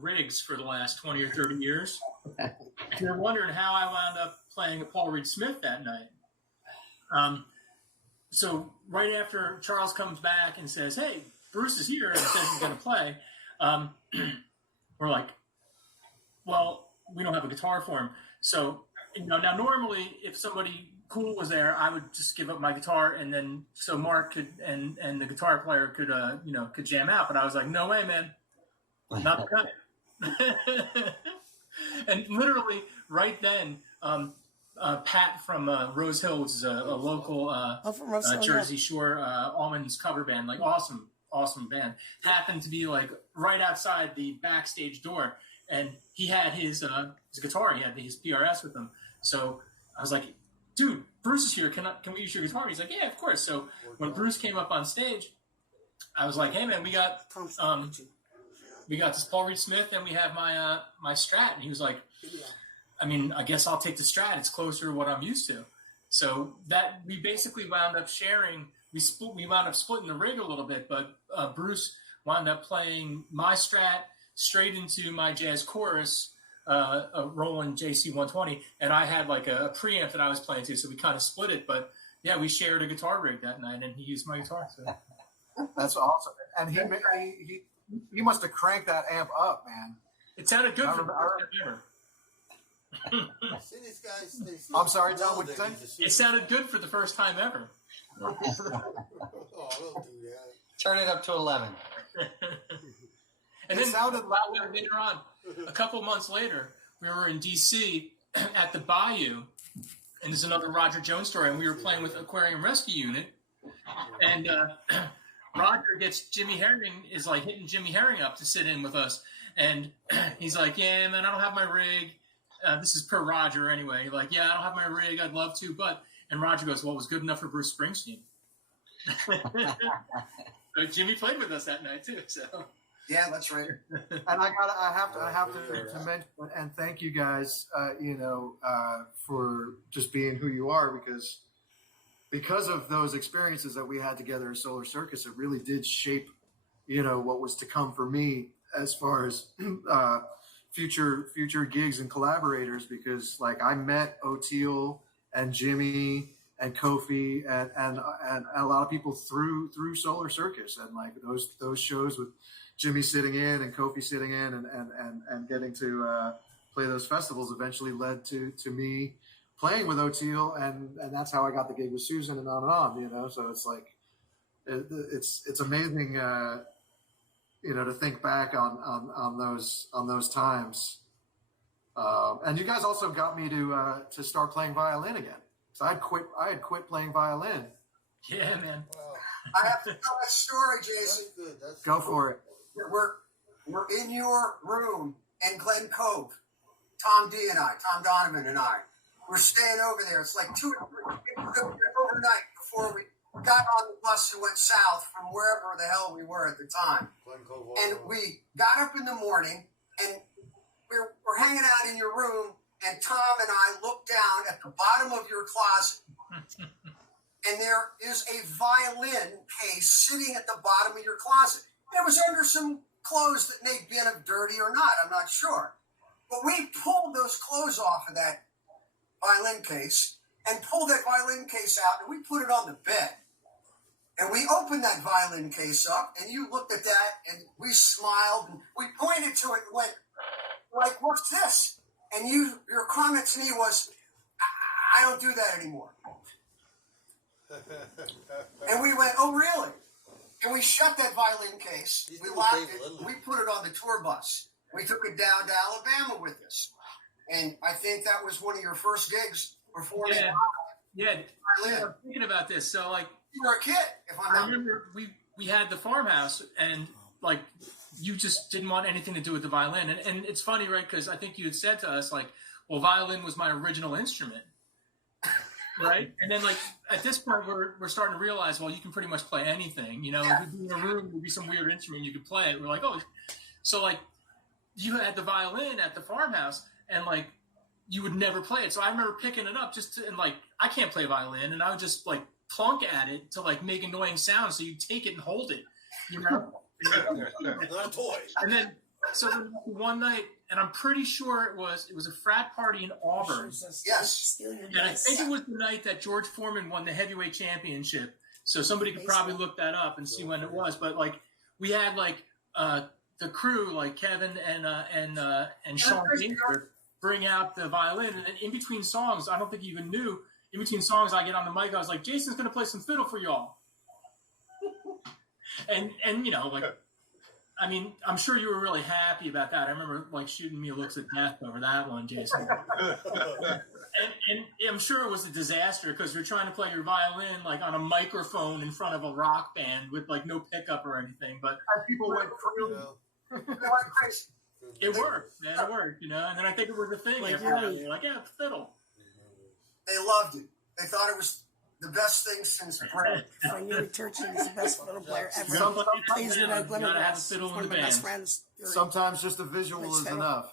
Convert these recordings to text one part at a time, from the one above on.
rigs for the last 20 or 30 years. If you're wondering how I wound up playing a Paul Reed Smith that night. So right after Charles comes back and says, hey, Bruce is here and says he's going to play, we're like, well, we don't have a guitar for him. So, now normally if somebody cool was there, I would just give up my guitar and then so Mark could and the guitar player could could jam out. But I was like, no way, man, not the cut. And literally right then, Pat from Rose Hill, which is a local Jersey Shore Almonds cover band, like awesome band, happened to be like right outside the backstage door, and he had his guitar, he had his PRS with him. So I was like, dude, Bruce is here. Can we use your guitar? He's like, yeah, of course. So when Bruce came up on stage, I was like, hey man, we got this Paul Reed Smith and we have my Strat. And he was like, I mean, I guess I'll take the Strat. It's closer to what I'm used to. So that we basically wound up sharing. We wound up splitting the rig a little bit, but Bruce wound up playing my Strat straight into my jazz chorus, a Roland JC120, and I had like a preamp that I was playing to, so we kind of split it. But yeah, we shared a guitar rig that night, and he used my guitar. So. That's awesome. And he must have cranked that amp up, man. It sounded good for the first time ever. I'm sorry, Tom. What did you say? It sounded good for the first time ever. Oh, don't do that. Turn it up to 11. And then sounded louder later on. A couple months later, we were in D.C. at the Bayou, and there's another Roger Jones story, and we were playing with Aquarium Rescue Unit, and Roger gets Jimmy Herring, is like hitting Jimmy Herring up to sit in with us, and he's like, yeah, man, I don't have my rig. This is per Roger anyway. Like, yeah, I don't have my rig. I'd love to, but... And Roger goes, well, it was good enough for Bruce Springsteen. So Jimmy played with us that night too. So yeah, that's right. And I have to mention and thank you guys, for just being who you are, because of those experiences that we had together at Solar Circus, it really did shape, what was to come for me as far as future gigs and collaborators. Because like I met O'Teal and Jimmy and Kofi and a lot of people through Solar Circus, and like those shows with Jimmy sitting in and Kofi sitting in and getting to play those festivals eventually led to me playing with O'Teal, and that's how I got the gig with Susan and on. So it's like it's amazing to think back on those times. And you guys also got me to start playing violin again. So I had quit playing violin. Yeah, man. Wow. I have to tell a story, Jason. That's good. Go for it. We're in your room in Glen Cove. Tom Donovan and I. We're staying over there. It's like 2 or 3 overnight before we got on the bus and went south from wherever the hell we were at the time. Glen Cove, and we got up in the morning and we're hanging out in your room, and Tom and I looked down at the bottom of your closet, and there is a violin case sitting at the bottom of your closet. And it was under some clothes that may have been dirty or not, I'm not sure. But we pulled those clothes off of that violin case and pulled that violin case out, and we put it on the bed. And we opened that violin case up, and you looked at that, and we smiled, and we pointed to it and went, like, what's this? And your comment to me was, I don't do that anymore. And we went, oh, really? And we shut that violin case. We locked it. We put it on the tour bus. We took it down to Alabama with us. And I think that was one of your first gigs performing. Yeah. I'm thinking about this. So, like, you were a kid, if I'm not. I remember we had the farmhouse, and like you just didn't want anything to do with the violin. And it's funny, right? Because I think you had said to us, like, well, violin was my original instrument. Right? And then, like, at this point, we're starting to realize, well, you can pretty much play anything. If you'd be in a room, there'd be some weird instrument, you could play it. We're like, oh. So, like, you had the violin at the farmhouse, and, like, you would never play it. So I remember picking it up and, like, I can't play violin, and I would just, like, plunk at it to, like, make annoying sounds, so you take it and hold it, Not a toy. And then So one night, and I'm pretty sure it was a frat party in Auburn. Yes. And I think it was the night that George Foreman won the heavyweight championship. So somebody could probably look that up and see when it was. But like we had like the crew, like Kevin and Sean Baker, bring out the violin, and then in between songs, I don't think you even knew. In between songs, I get on the mic. I was like, Jason's going to play some fiddle for y'all. and you know, like, I mean, I'm sure you were really happy about that. I remember like shooting me looks of death over that one, Jason. and I'm sure it was a disaster because you're trying to play your violin like on a microphone in front of a rock band with like no pickup or anything. But people went crazy. It worked, man. It worked, you know. And then I think it was a thing. Like after that. They're like, yeah, fiddle. They loved it. They thought it was the best thing since bread. When you're Churchill is the best fiddle player ever. Sometimes Plays with a you gotta have a fiddle in one the of my band. best friends. Sometimes just a visual is enough.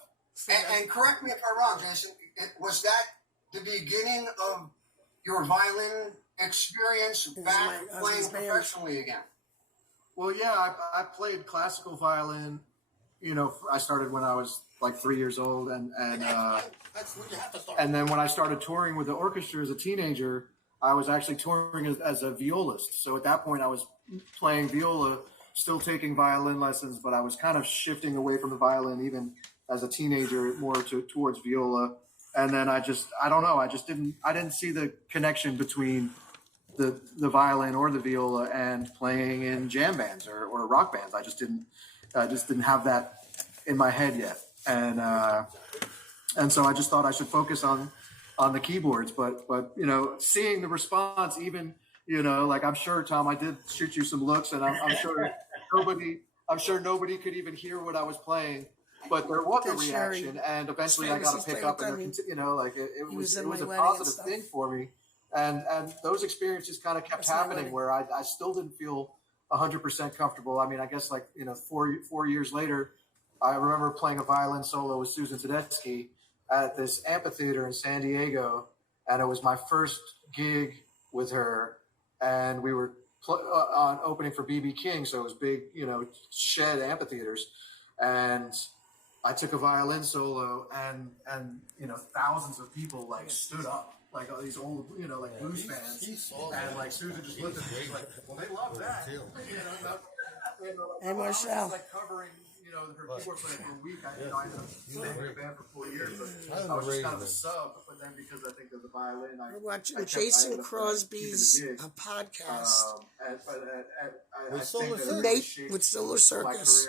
And correct me if I'm wrong, Jason. Was that the beginning of your violin experience back playing professionally again? Well, yeah, I played classical violin. You know, I started when I was like 3 years old, and That's where you have to start. then when I started touring with the orchestra as a teenager, I was actually touring as a violist. So at that point, I was playing viola, still taking violin lessons, but I was kind of shifting away from the violin even as a teenager, more towards viola. And then I didn't see the connection between the violin or the viola and playing in jam bands or rock bands. I just didn't have that in my head yet. And so I just thought I should focus on the keyboards, but you know, seeing the response, even, you know, like I'm sure, Tom, I did shoot you some looks, and I'm sure nobody could even hear what I was playing, but there was a reaction, and eventually I got to pick up, and you know, like it was a positive thing for me, and those experiences kind of kept happening where I still didn't feel 100% comfortable. I mean, I guess like, you know, four years later, I remember playing a violin solo with Susan Tedeschi at this amphitheater in San Diego, and it was my first gig with her, and we were on opening for B.B. King, so it was big, you know, shed amphitheaters, and I took a violin solo, and you know, thousands of people like stood up, like all these old, you know, like blues fans, and like Susan just looked at me like, well, they love that, you know, Hey, Marshall. like covering, you know, her keyboard player for a week. I ended up staying in the band for 4 years, but I was just kind of a sub. But then because I think of the violin, We're watching Jason Crosby's podcast. With Solar Circus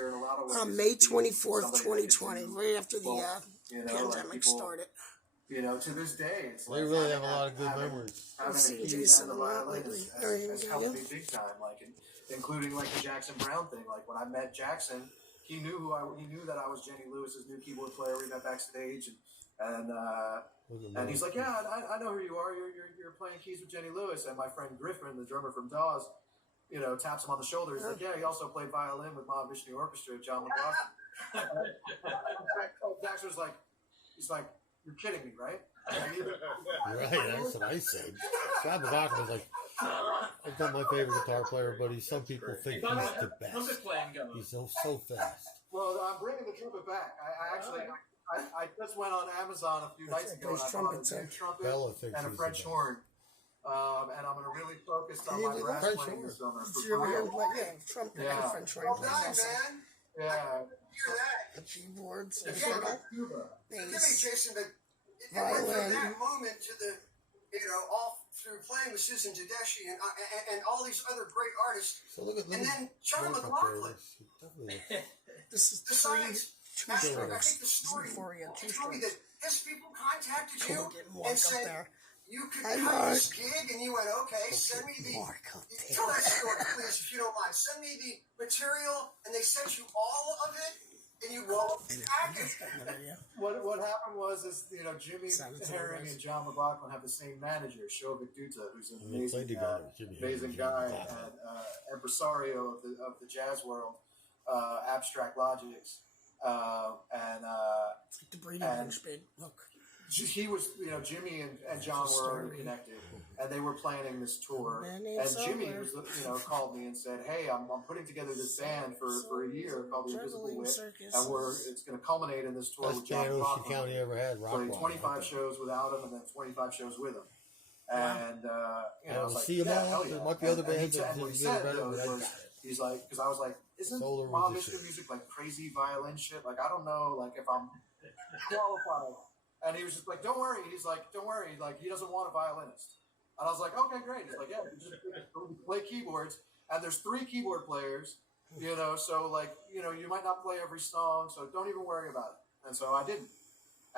on May 24th, 2020, right after the pandemic started. You know, to this day, it's They really have a lot of good memories. I've seen Jason a lot lately. Has helped me big time, like including like the Jackson Brown thing. Like when I met Jackson, he knew that I was Jenny Lewis's new keyboard player. We met backstage, and he's like, yeah, I know who you are. You're playing keys with Jenny Lewis. And my friend Griffin, the drummer from Dawes, you know, taps him on the shoulder. He's like, yeah, he also played violin with Mahavishnu Orchestra, John McLaughlin. Jackson was like, he's like, you're kidding me, right? Right, that's what I said. John McLaughlin was like, I've got my favorite guitar player, but some people think he's the best. He's so fast. Well, I'm bringing the trumpet back. I just went on Amazon a few nights ago, and I bought a new trumpet and a French horn. And I'm going to really focus on my brass playing this summer. Trumpet and French horn. Well done, man. Yeah. Hear that? The keyboards. Give me, Jason, it went from that moment to the, you know, all through playing with Susan Tedeschi and all these other great artists. So look at And then John McLaughlin. This is The science. I think the story told me that his people contacted you and said, you could have this gig, and you went, okay, send me the, tell that story, please, if you don't mind. Send me the material, and they sent you all of it, and you rolled the package. What happened was, you know, Jimmy Herring and John McLaughlin have the same manager, Shovik Dutta, who's an amazing guy and impresario of the jazz world, Abstract Logics, It's like the Brady Bunch bit. Look. he was, Jimmy and John were already connected, and they were planning this tour. And Jimmy was, called me and said, "Hey, I'm putting together this band for a year called the Invisible Wit, and it's going to culminate in this tour with John Ocean County ever had. So 25 shows without him, and then 25 shows with him." And I was like, see them all. Hell yeah. There might be other bands that what he do said better, was, he's like, because I was like, isn't Mom Mystery music like crazy violin shit? Like, I don't know, like if I'm qualified. And he was just like, don't worry. He's like, don't worry. Like, he doesn't want a violinist. And I was like, okay, great. He's like, yeah, you just play keyboards. And there's 3 keyboard players, so like, you might not play every song, so don't even worry about it. And so I didn't.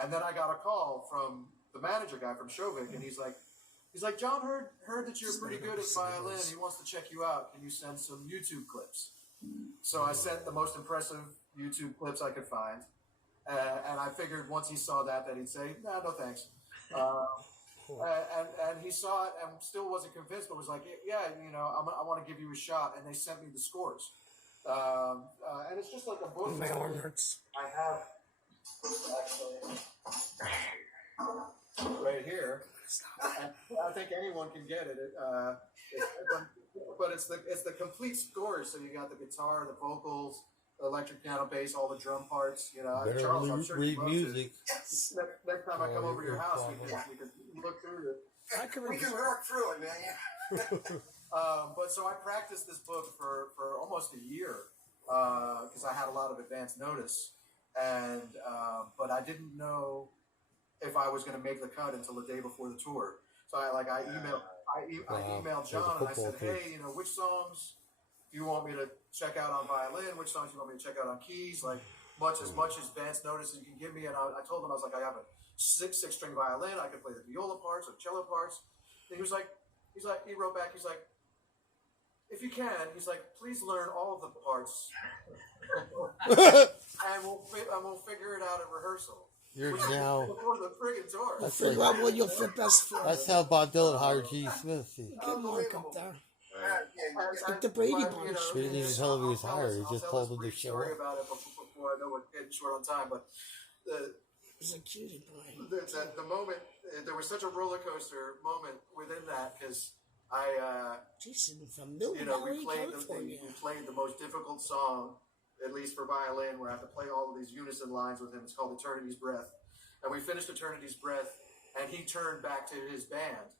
And then I got a call from the manager guy from Shovik, and he's like, John heard that you're pretty good at violin, and he wants to check you out. Can you send some YouTube clips? So I sent the most impressive YouTube clips I could find. And I figured once he saw that he'd say, no thanks. And he saw it and still wasn't convinced, but was like, yeah, I want to give you a shot. And they sent me the scores. And it's just like a book. My arm hurts. I have actually right here. I think anyone can get it. But it's the complete score. So you got the guitar, the vocals, the electric piano, bass, all the drum parts. Better Charles, I'm sure read music. Next time I come over to your house, we can look through it. We can work through it, man. But so I practiced this book for almost a year because I had a lot of advance notice, and but I didn't know if I was going to make the cut until the day before the tour. So I emailed John and I said, hey, which songs do you want me to check out on violin? Which songs do you want me to check out on keys? Like as much advance notice as you can give me. And I told him, I was like, I have a six-string violin. I can play the viola parts or cello parts. And he wrote back, he's like, if you can, he's like, please learn all of the parts, and we'll figure it out at rehearsal. You're now. Before the friggin' tour. I'll figure out what you'll fit best for. That's how Bob Dylan hired G. Smith. See. Give him a cup there. Like the Brady Bunch. He didn't even tell him he was hired. He just told him to show up. About it before I know we're getting short on time, but He's a cutie boy. The moment there was such a roller coaster moment within that because Jason from Mill we Valley, played California. we played the most difficult song, at least for violin, where I have to play all of these unison lines with him. It's called Eternity's Breath, and we finished Eternity's Breath, and he turned back to his band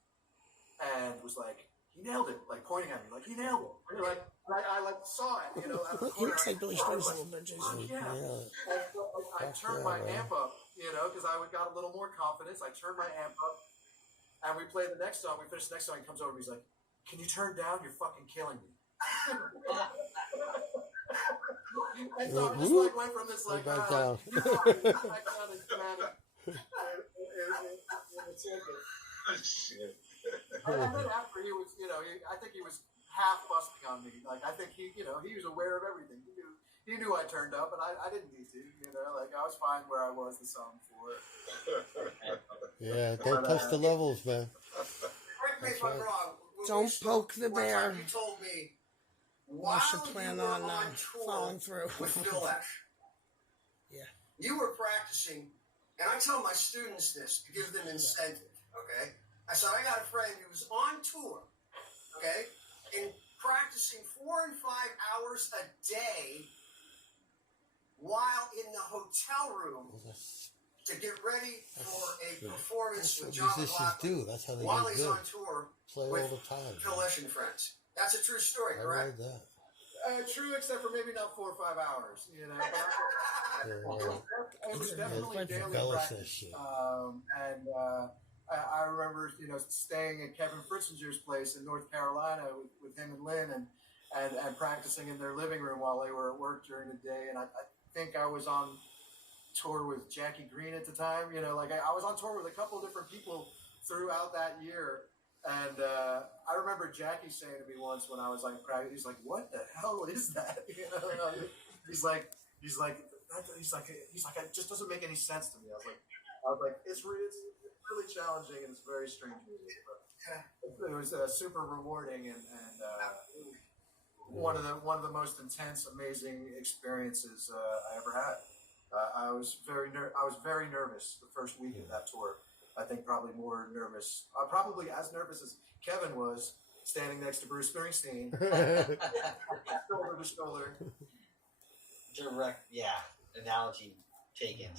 and was like, he nailed it, like pointing at me, like he nailed it. And like I saw it, out of the He corner. looks like Billy Strings a little bit, Jason. Yeah. And so I turned my amp up, because I got a little more confidence. I turned my amp up, and we played the next song. We finished the next song. He comes over and he's like, "Can you turn down? You're fucking killing me." And so I just went from this like, back down. And then after he was, I think he was half busting on me. Like I think he was aware of everything. He knew I turned up, and I didn't need to. Like I was fine where I was the song before. Yeah, don't touch the levels, man. Correct me if I'm wrong. Don't poke the bear. You told me I should plan on tour following through. with Phil Esch. Yeah. You were practicing, and I tell my students this to give them incentive. Okay. I said I got a friend who was on tour. Okay, and practicing 4 and 5 hours a day while in the hotel room to get ready for a performance with John musicians do. That's how they while get he's good. on tour Play with all the time. Phil Esch and friends. That's a true story, I correct? read that. True, except for maybe not 4 or 5 hours. But it was definitely Yeah, daily Bellis says practice. shit. I remember, staying at Kevin Fritzinger's place in North Carolina with him and Lynn and practicing in their living room while they were at work during the day. And I think I was on tour with Jackie Green at the time. I was on tour with a couple of different people throughout that year. And I remember Jackie saying to me once when I was practicing, he's like, "What the hell is that?" He's like, it just doesn't make any sense to me. I was like, it's really challenging and it's very strange music, but it was super rewarding and one of the most intense, amazing experiences I ever had. I was very nervous the first week of that tour. I think probably more nervous, probably as nervous as Kevin was standing next to Bruce Springsteen, shoulder to shoulder. Direct, analogy taken.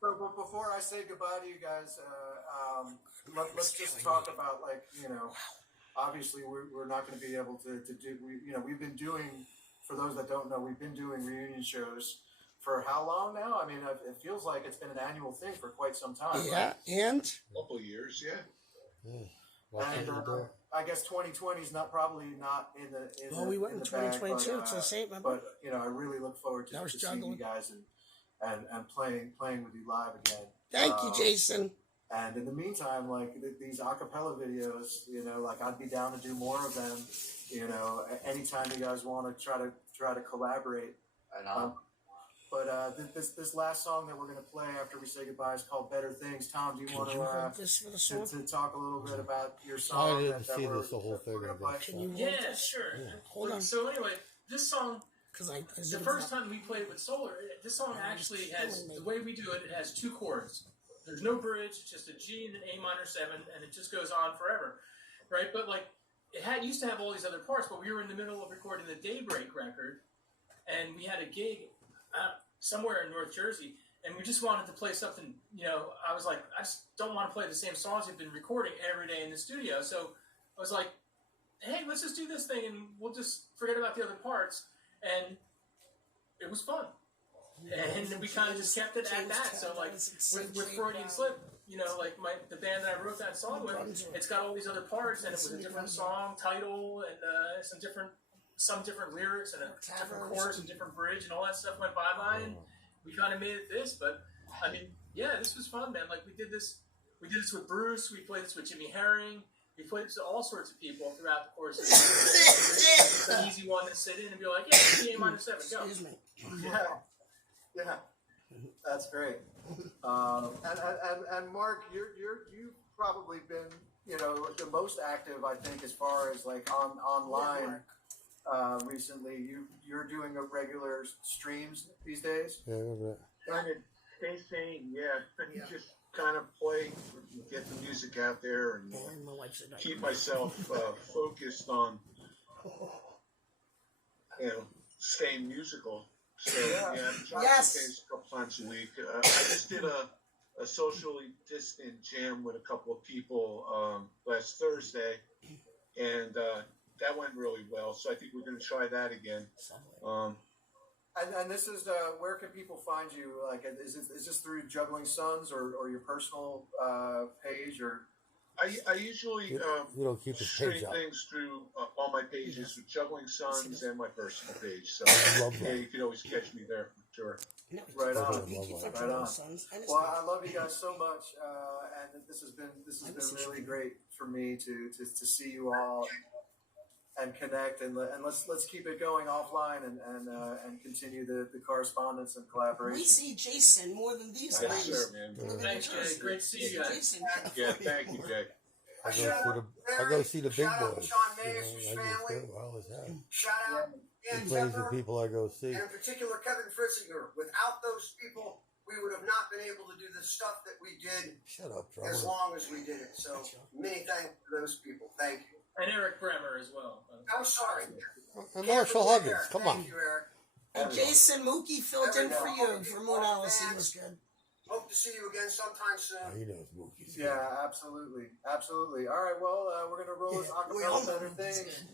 But before I say goodbye to you guys, let's just talk about, like, you know, obviously we're not going to be able to do, we've been doing, for those that don't know, we've been doing reunion shows for how long now? I mean, it feels like it's been an annual thing for quite some time. Yeah, right? and A couple of years, And I guess 2020 is probably not in the. Well, we went in the bag, 2022. It's the same. But I really look forward to seeing juggling. you guys and playing with you live again. Thank you, Jason. And in the meantime, like these acapella videos, like I'd be down to do more of them. Anytime you guys want to try to collaborate. But this last song that we're going to play after we say goodbye is called "Better Things." Tom, do you want to talk a little bit about your song? I didn't see this the whole thing. Can you? Yeah, sure. Yeah. Hold on. So anyway, this song, Because I the first time we played with Solar, this song actually has, the way we do it, it has 2 chords. There's no bridge, it's just a G and an A minor 7, and it just goes on forever, right? But like, it used to have all these other parts, but we were in the middle of recording the Daybreak record, and we had a gig somewhere in North Jersey, and we just wanted to play something, I was like, I just don't want to play the same songs we've been recording every day in the studio, so I was like, hey, let's just do this thing, and we'll just forget about the other parts, and it was fun. And we kind of just kept it at that. So like with Freudian Slip, like the band that I wrote that song with, it's got all these other parts, and it was a different song title and some different lyrics and a different chorus and different bridge and all that stuff went by and we kind of made it this. But I mean, yeah, this was fun, man. Like we did this with Bruce, we played this with Jimmy Herring. We played this to all sorts of people throughout the course of the year. It's an easy one to sit in and be like, yeah, A minor 7, go. Excuse me. Yeah, that's great. And Mark, you've probably been the most active, I think, as far as like online recently. You're doing a regular streams these days. Yeah, Trying to stay sane, just kind of play, get the music out there, and keep myself focused on, staying musical. So I'm trying to stay a couple times a week. I just did a socially distant jam with a couple of people last Thursday, and that went really well. So I think we're going to try that again. And this is where can people find you? Like, is this through Juggling Sons or your personal page or? I usually you don't keep the stream page up. things through all my pages with Juggling Sons and my personal page. So you can always catch me there for sure. Right on. Right on. Well, I love you guys so much, and this has been really great for me to see you all and connect, and let's keep it going offline and continue the correspondence and collaboration. We see Jason more than these guys. Yes, sir, man. Thanks, Jay. Great to see you guys. Yeah, thank you, Jay. I go see the big boys. Sean Mayes' I family. always have. Shout out He Dan plays the Pepper, people I go see. and in particular Kevin Fritzinger. Without those people, we would have not been able to do the stuff that we did Shut up, as drummer. long as we did it. So many thanks to those people. Thank you. And Eric Bremer as well. I'm sorry. And Marshall Huggins, come on. Thank you, Eric. And Jason Mookie filled in for you for Moon Alice. He was good. Hope to see you again sometime soon. He knows Mookie's. Yeah, absolutely. All right, well, we're gonna roll this acapella Better Things,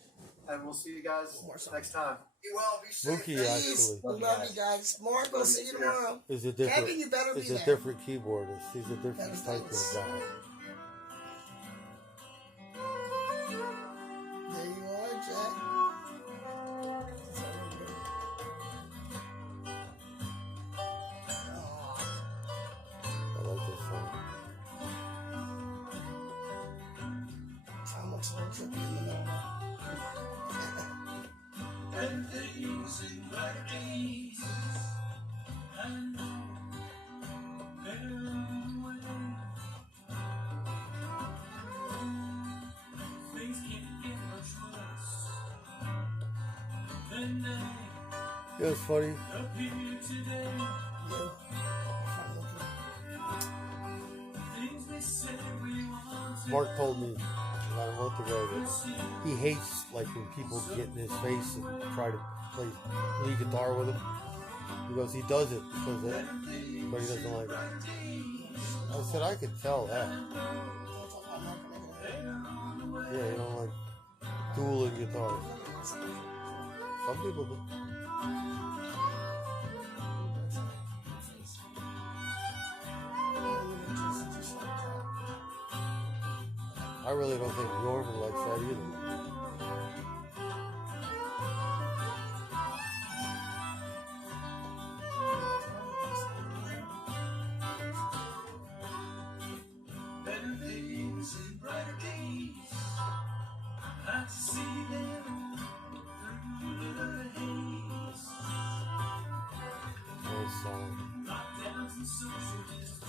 and we'll see you guys next time. Be well, be safe. Mookie Please, actually we love you guys. Mark, we'll see you tomorrow. is a Kevin, different. you better be Is a there. different keyboardist. He's a different type of guy. There you are, Jack. I like this song. Tom looks a little trippy in the middle. And things in my days, I know better way. Things can't get much worse than they You know what's funny? appear today. Mark told me about a month ago that he hates like when people get in his face and try to play lead guitar with him. He goes, he does it because of it, but he doesn't like it. I said, I could tell that. Yeah, you don't like dueling guitars. Some people do. I really don't think Norman likes that either. Better days and brighter days. I see them through the haze. Nice song. Lockdowns and socialism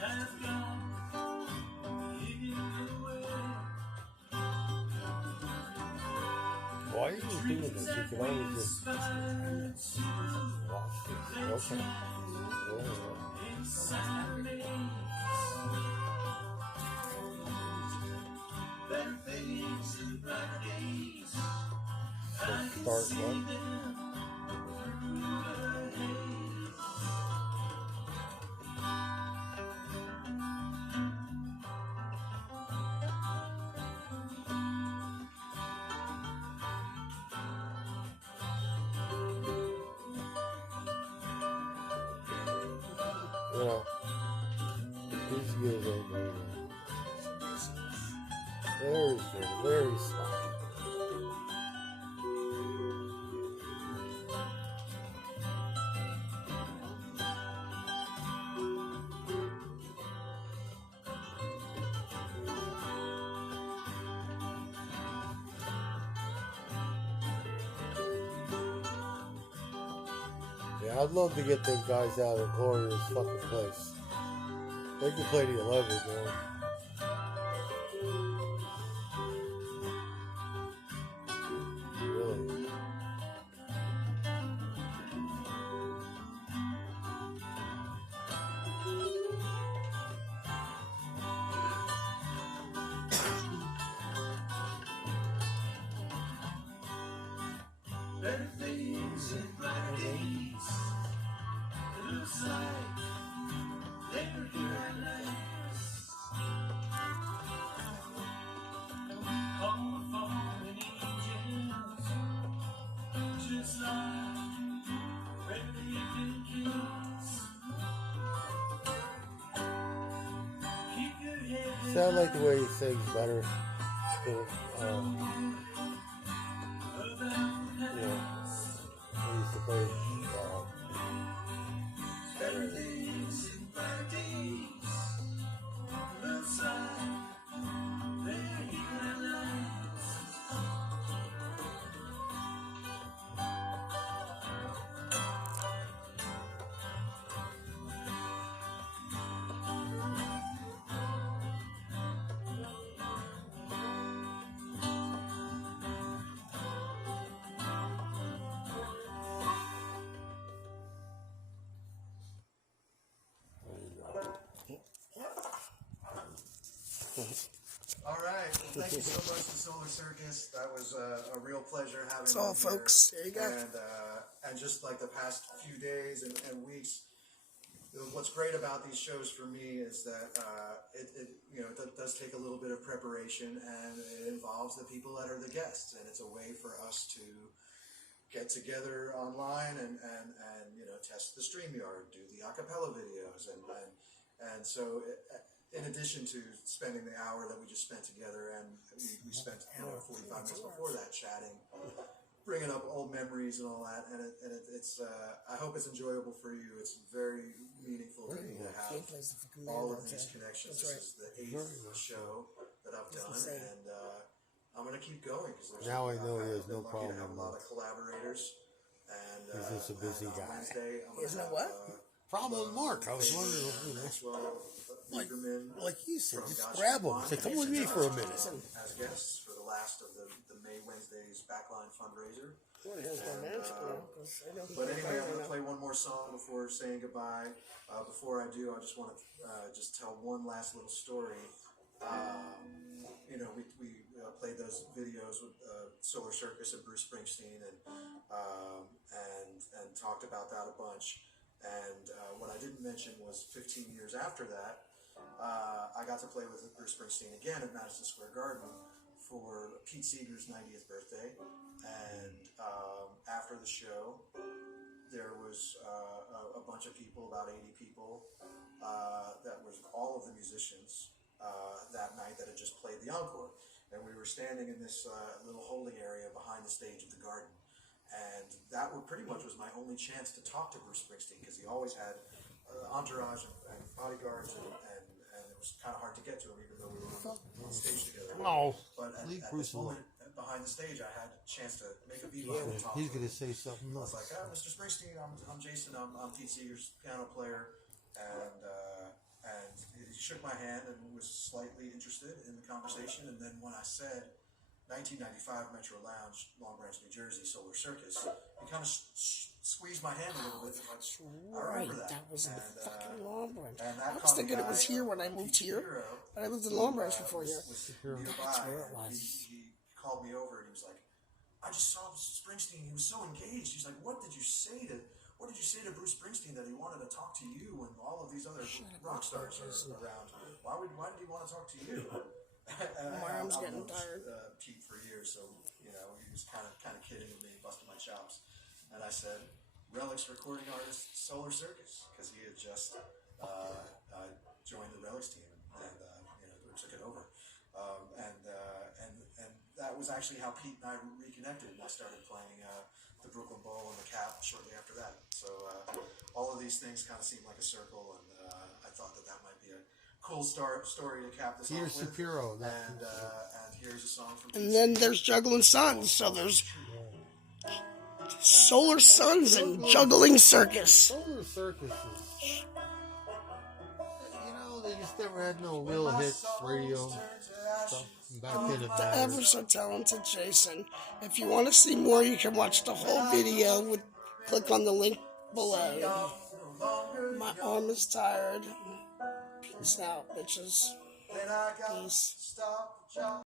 have gone hidden away. Why are you doing this? You could always just watch this. Okay. Better things and brighter days. So start what? You know, these guys are very good, very smart. Yeah, I'd love to get them guys out of glorious fucking place. They can play the 11, man. Really. Better things and brighter days. It looks like they're here at last. All the fallen angels, just like where they've been kissed. Keep your head Sound like the way he sings better. You know, I used to play better things and brighter days. Looks like they're here at last. All right. Well, thank you so much to Solar Circus. That was a real pleasure having That's you all, here. folks. There you go. And just like the past few days and weeks, what's great about these shows for me is that it does take a little bit of preparation, and it involves the people that are the guests, and it's a way for us to get together online and test the StreamYard, do the acapella videos, and so in addition to spending the hour that we just spent together, and we spent 45 minutes before that chatting, bringing up old memories and all that, and it's I hope it's enjoyable for you. It's very meaningful to me to have all of these connections. This is the 8th show that I've done, and I'm going to keep going because Now I know he has no problem to have a lot of collaborators. And he's just a busy guy. Wednesday, Isn't it what? Problem with Mark. I was wondering, like you said, from just Gosh grab him. One. Say, come with me for a minute. As guests for the last of the May Wednesday's Backline fundraiser. Well, it has my magic now, 'cause I don't But think anyway, I'm I going to know. play one more song before before saying goodbye, before I do, I just want to just tell one last little story. You know, we played those videos with Solar Circus and Bruce Springsteen, and talked about that a bunch. And what I didn't mention was 15 years after that, I got to play with Bruce Springsteen again at Madison Square Garden for Pete Seeger's 90th birthday. And after the show, there was a bunch of people, about 80 people, that was all of the musicians that night that had just played the encore. And we were standing in this little holding area behind the stage of the garden. And that pretty much was my only chance to talk to Bruce Springsteen, because he always had entourage and bodyguards, and it was kind of hard to get to him, even though we were on stage together. No. But at this moment, behind the stage, I had a chance to make a beat and talk. He's going to say something I else. was like, Mr. Springsteen, I'm Jason, I'm Pete Seeger's piano player, and he shook my hand and was slightly interested in the conversation. And then when I said 1995 Metro Lounge, Long Branch, New Jersey, Solar Circus, he kind of squeezed my hand a little bit. That's I right. remember That was in fucking Long Branch. And I was thinking it was here when I moved here, but I lived in Long Branch before here. That's where it was. He called me over and he was like, I just saw Springsteen. He was so engaged. He's like, what did you say to Bruce Springsteen that he wanted to talk to you when all of these other rock stars are around? Why did he want to talk to you? My arm's getting tired. Pete for years, so you know he was kind of kidding with me, busting my chops. And I said, Relics recording artist Solar Circus, because he had just joined the Relics team and took it over. And that was actually how Pete and I reconnected, and I started playing the Brooklyn Bowl and the Cap shortly after that. So all of these things kind of seem like a circle, and I thought that might be a cool story to cap this Here's off with. Shapiro. And here's a song from Pete. And then there's Juggling Suns, so there's Solar Suns and Juggling Circus. Solar Circus is, they just never had no real hits, radio stuff back in the The day. ever so talented Jason. If you want to see more, you can watch the whole video. Click on the link below. My arm is tired. Peace out, bitches. Peace.